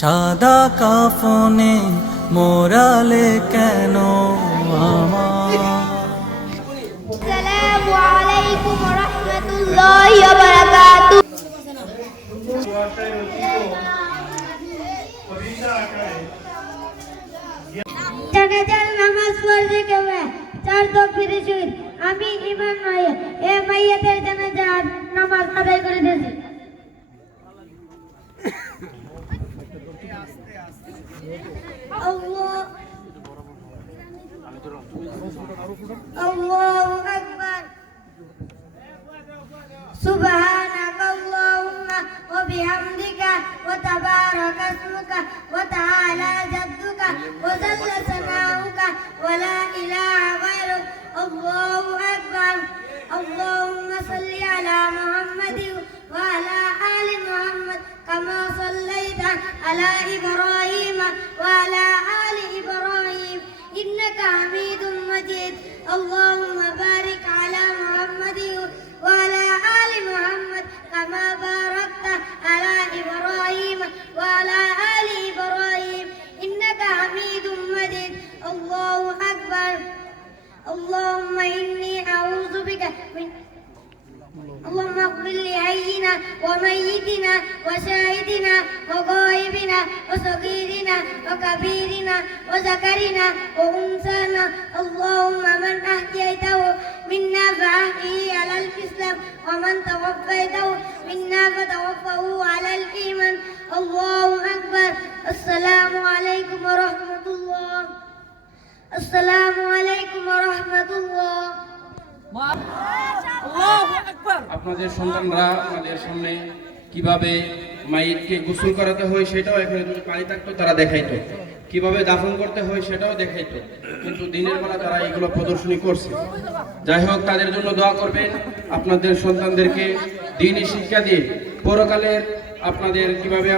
সাদা কাফনে মোরালে কেন আমার। আসসালামু আলাইকুম ওয়া রাহমাতুল্লাহি ওয়া বারাকাতুহু। জানাজার নামাজ পড়তে কেমন চার তাকবীরে শহীদ আমি ঈমান নয় এ মাইয়াতের জানাজার নামাজ আদায় করে দিয়েছি। আল্লাহু আকবার সুবহানাকা আল্লাহুম্মা ওয়া বিহামদিকা ওয়া তাবারাকা ইসমুকা ওয়া তাআলা জাদ্দুকা ওয়া জাল্লা সানাউকা ওয়া লা ইলাহা গায়রুক। আল্লাহু আকবার আল্লাহুম্মা সাল্লি আলা মুহাম্মাদিন ওয়া আলা আলি মুহাম্মাদ কামা সাল্লাইতা আলা ইব্রাহিম ওয়া আলা আলি ইব্রাহিম ইন্নাকা হামিদুম মাজিদ। আল্লাহুম্মা বারিক আলা মুহাম্মাদিন ওয়া আলা আলি মুহাম্মাদ কামা বারাকতা আলা ইব্রাহিম ওয়া আলা আলি ইব্রাহিম ইন্নাকা হামিদুম মাজিদ। আল্লাহু আকবার اللهم إني أعوذ بك من اللهم اغفر لحينا وميتنا وشاهدنا وغائبنا وصغيرنا وكبيرنا وذكرنا وأنثانا. اللهم من أحييته منا فأحيه على الإسلام ومن توفيته منا فتوفه على الإيمان. الله أكبر. السلام عليكم ورحمة الله. আসসালামু আলাইকুম ওয়া রাহমাতুল্লাহ। আল্লাহু আকবার। আপনাদের সন্তানরা আমাদের সামনে কিভাবে মাইতকে গোসল করাতে হয় সেটাও এখানে যদি পানি থাকতো তারা দেখাইতো, কিভাবে দাফন করতে হয় সেটাও দেখাইতো, কিন্তু দিনের বেলা তারা এগুলো প্রদর্শনী করছে। যাই হোক, তাদের জন্য দোয়া করবেন, আপনাদের সন্তানদেরকে দ্বীনি শিক্ষা দিয়ে পরকালের আপনাদের কিভাবে